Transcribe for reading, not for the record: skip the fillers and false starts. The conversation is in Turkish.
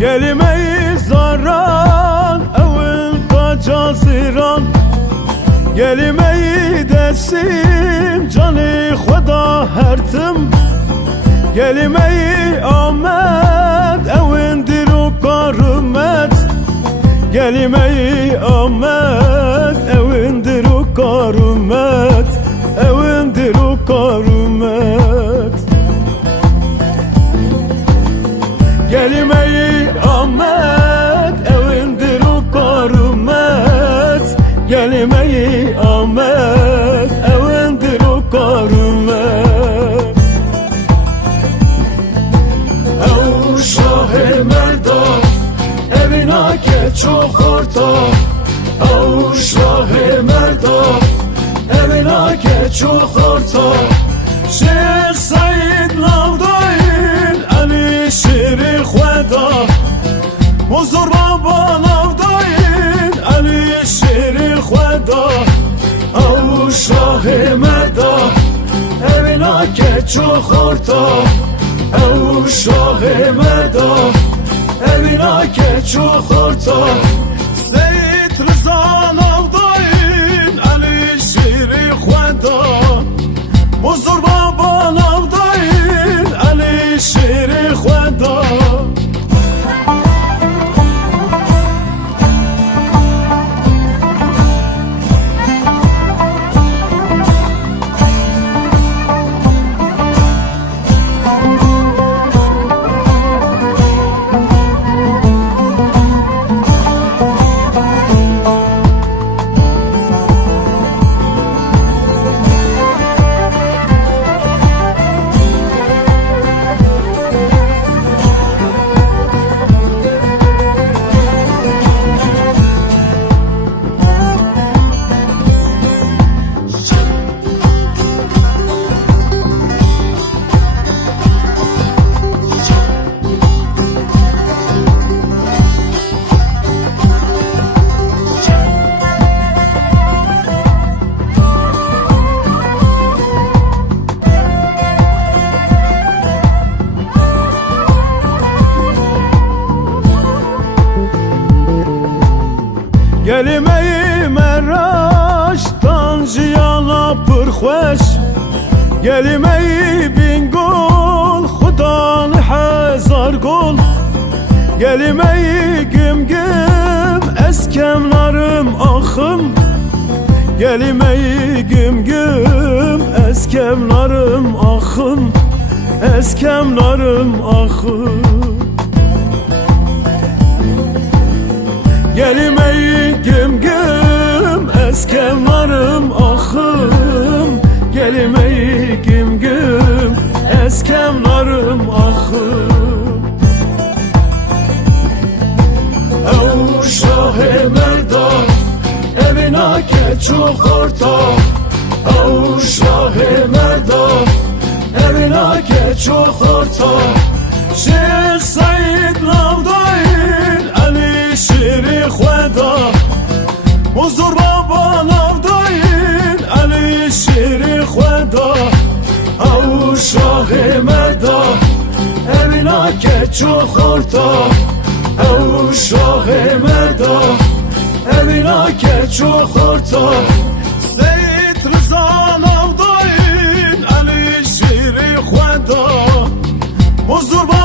Gelime zaran evin kacasiran Gelime desim canı Xuda hertim Gelime amed evin diru karumet Gelime amed evin diru karumet Evin diru karumet Gelime Ahmet evindir o karumet Gelime Ahmet evindir o karumet Ev şah-ı merda evina ke çok orta Ev şah-ı merda evina ke çok orta Şeyh Said Navdayın Ali Şiri Xuda Huzur Baba Navdayın Ali Şiri Xuda Ev Şah-ı merda evina ke çok orta Ev Şah-ı merda evina ke çok orta Seyit Rıza Navdayın Ali Şiri Xuda Huzur Baba Navdayın Ali Şiri Xuda Gelime meraştan jiyana pırxweş Gelime bin gol Xudan hezar gol Gelime güm güm eskemlarım axım Gelime güm güm eskemlarım axım Eskemlarım axım Gelime güm güm eskemlarım axım Gelime güm güm eskemlarım axım Ev Şah-ı merda evina ke çok orta Ev Şah-ı merda evina ke çok orta Şeyh Said Navdayın Ali Şiri Xuda خدا حضور بابا نوداین علی شیر خدا او شاه مردا امینا که چو خورتا او شاه مردا امینا که چو خورتا سید رضا نوداین علی شیر خدا حضور